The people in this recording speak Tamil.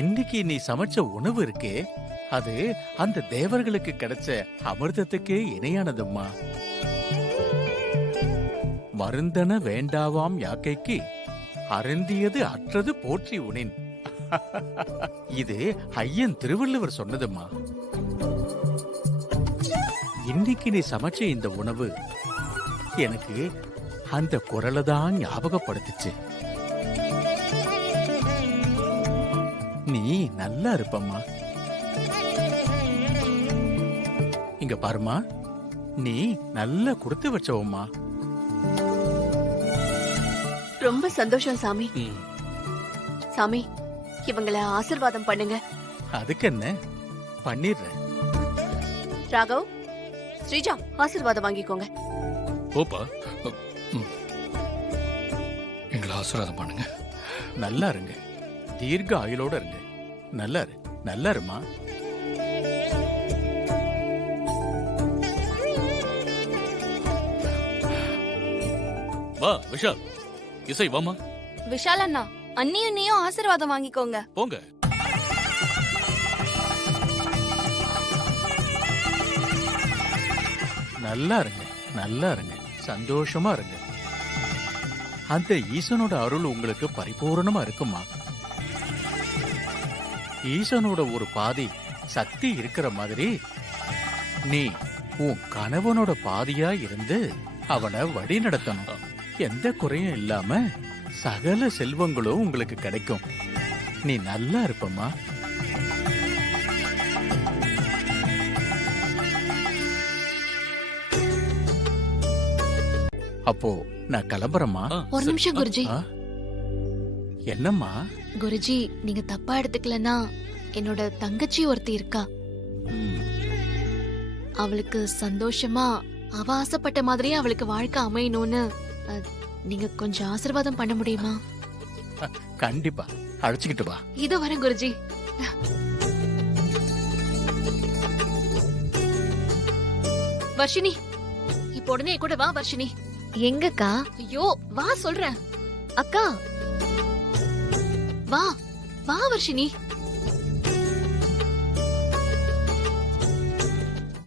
இன்னைக்கு நீ சமைச்ச உணவு இருக்கே, அது அந்த தேவர்களுக்கு கிடைச்ச அமிர்தத்துக்கே இணையானதும்மா. மருந்தன வேண்டாவாம் யாக்கைக்கு அருந்தியது அற்றது போற்றி உனின். இது ஐயன் திருவள்ளுவர் சொன்னதும்மா. இன்னைக்கு நீ சமைச்ச இந்த உணவு எனக்கு அந்த குரலை தான் ஞாபகப்படுத்துச்சு. நீ நல்லா இருப்பம்மா. இங்க பாருமா, நீ நல்லா கொடுத்து வச்சவம்மா. ரொம்ப சந்தோஷம் சாமி. சாமி, இவங்கள ஆசீர்வாதம் பண்ணுங்க. அதுக்கு என்ன, பண்ணிடுறேன். ராகவ், ஸ்ரீஜா, ஆசீர்வாதம் வாங்கிக்கோங்க. போப்பா, எங்களை ஆசீர்வாதம் பண்ணுங்க. நல்லா இருங்க, தீர்க்க ஆயுளோட இருங்க. நல்லா இரு, நல்லா இருமா. வா விஷால், இசை வாமா. விஷால் அண்ணா, அண்ணியும் நீயும் ஆசீர்வாதம் வாங்கிக்கோங்க. போங்க. நல்லா இருங்க, நல்லா இருங்க, சந்தோஷமா இருங்க. அந்த ஈசனோட அருள் உங்களுக்கு பரிபூரணமா இருக்குமா. ஈசனோட ஒரு பாதி சக்தி இருக்கிற மாதிரி நீ உன் கணவனோட பாதியா இருந்து அவனை வழி நடத்தணும். எந்த குறையும் இல்லாம சகல செல்வங்களும் உங்களுக்கு கிடைக்கும். நீ நல்லா இருப்பமா. அப்போ நான் கிளம்புறேம்மா. ஒரு நிமிஷம் குருஜி. என்னம்மா? குருஜி, நீங்க தப்பா எடுத்துக்கலனா என்னோட தங்கச்சி ஒருத்தி இருக்கா. அவளுக்கு சந்தோஷமா அவ ஆசைப்பட்ட மாதிரியே அவளுக்கு வாழ்க்கை அமையணும்னு நீங்க கொஞ்சம் ஆசீர்வாதம் பண்ண முடியுமா? கண்டிப்பா, அழைச்சுக்கிட்டு வா. இது வரேன் குருஜி. வர்ஷினி, இப்போ உடனே கூட வா. வர்ஷினி எங்கக்கா? ஐயோ வா சொல்றேன். அக்கா வா வா வர்ஷினி.